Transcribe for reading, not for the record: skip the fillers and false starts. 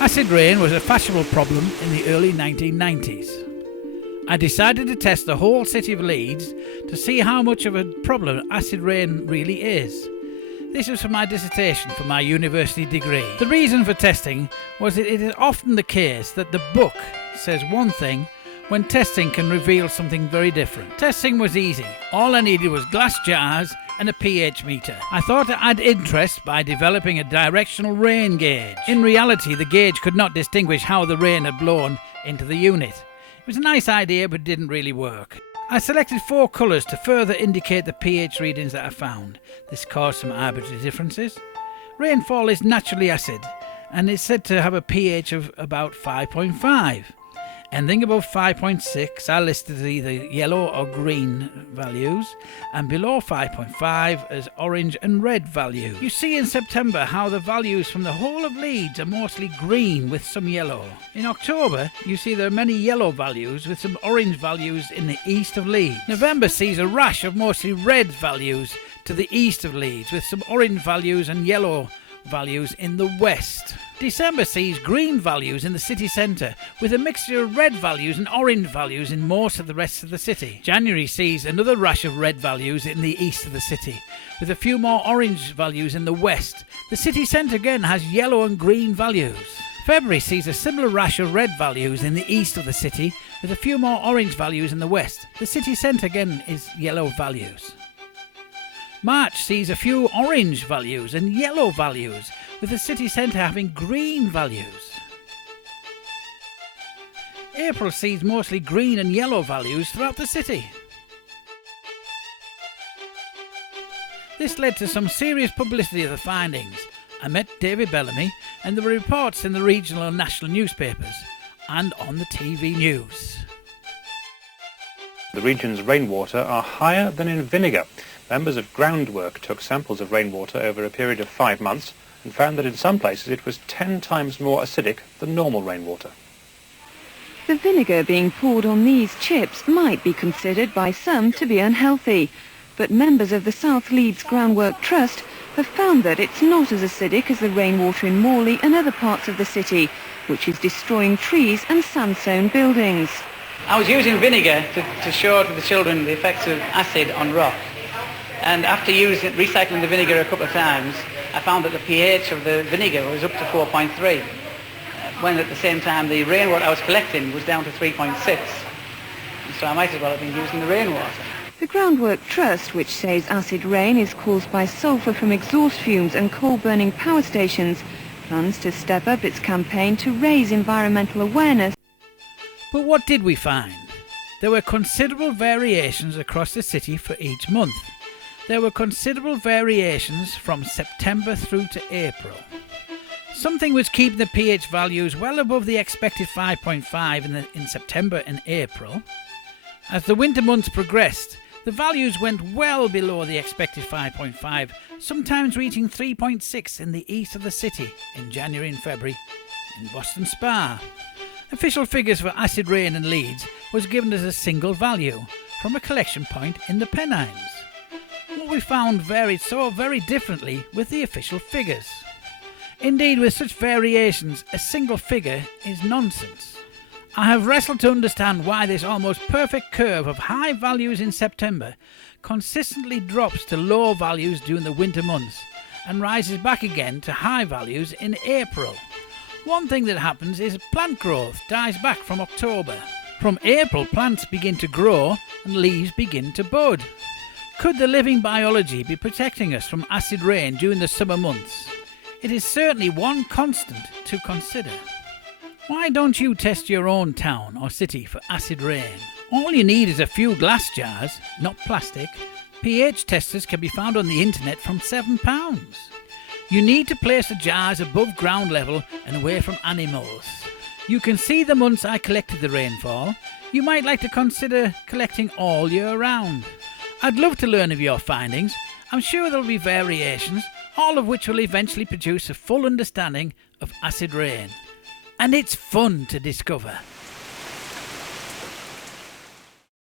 Acid rain was a fashionable problem in the early 1990s. I decided to test the whole city of Leeds to see how much of a problem acid rain really is. This was for my dissertation for my university degree. The reason for testing was that it is often the case that the book says one thing when testing can reveal something very different. Testing was easy. All I needed was glass jars and a pH meter. I thought to add interest by developing a directional rain gauge. In reality, the gauge could not distinguish how the rain had blown into the unit. It was a nice idea, but it didn't really work. I selected 4 colours to further indicate the pH readings that I found. This caused some arbitrary differences. Rainfall is naturally acid and is said to have a pH of about 5.5. Anything above 5.6 are listed as either yellow or green values, and below 5.5 as orange and red values. You see in September how the values from the whole of Leeds are mostly green with some yellow. In October, you see there are many yellow values with some orange values in the east of Leeds. November sees a rash of mostly red values to the east of Leeds with some orange values and yellow values in the west. December sees green values in the city centre with a mixture of red values and orange values in most of the rest of the city. January sees another rush of red values in the east of the city with a few more orange values in the west. The city centre again has yellow and green values. February sees a similar rash of red values in the east of the city with a few more orange values in the west. The city centre again is yellow values. March sees a few orange values and yellow values, with the city centre having green values. April sees mostly green and yellow values throughout the city. This led to some serious publicity of the findings. I met David Bellamy, and there were reports in the regional and national newspapers and on the TV news. The region's rainwater are higher than in vinegar. Members of Groundwork took samples of rainwater over a period of 5 months and found that in some places it was 10 times more acidic than normal rainwater. The vinegar being poured on these chips might be considered by some to be unhealthy, but members of the South Leeds Groundwork Trust have found that it's not as acidic as the rainwater in Morley and other parts of the city, which is destroying trees and sandstone buildings. I was using vinegar to show to the children the effects of acid on rock. And after recycling the vinegar a couple of times, I found that the pH of the vinegar was up to 4.3, when at the same time the rainwater I was collecting was down to 3.6. And so I might as well have been using the rainwater. The Groundwork Trust, which says acid rain is caused by sulphur from exhaust fumes and coal-burning power stations, plans to step up its campaign to raise environmental awareness. But what did we find? There were considerable variations across the city for each month. There were considerable variations from September through to April. Something was keeping the pH values well above the expected 5.5 in September and April. As the winter months progressed, the values went well below the expected 5.5, sometimes reaching 3.6 in the east of the city in January and February in Boston Spa. Official figures for acid rain in Leeds was given as a single value from a collection point in the Pennines. What we found varied so very differently with the official figures. Indeed, with such variations, a single figure is nonsense. I have wrestled to understand why this almost perfect curve of high values in September consistently drops to low values during the winter months and rises back again to high values in April. One thing that happens is plant growth dies back from October. From April, plants begin to grow and leaves begin to bud. Could the living biology be protecting us from acid rain during the summer months? It is certainly one constant to consider. Why don't you test your own town or city for acid rain? All you need is a few glass jars, not plastic. pH testers can be found on the internet from £7. You need to place the jars above ground level and away from animals. You can see the months I collected the rainfall. You might like to consider collecting all year round. I'd love to learn of your findings. I'm sure there'll be variations, all of which will eventually produce a full understanding of acid rain. And it's fun to discover.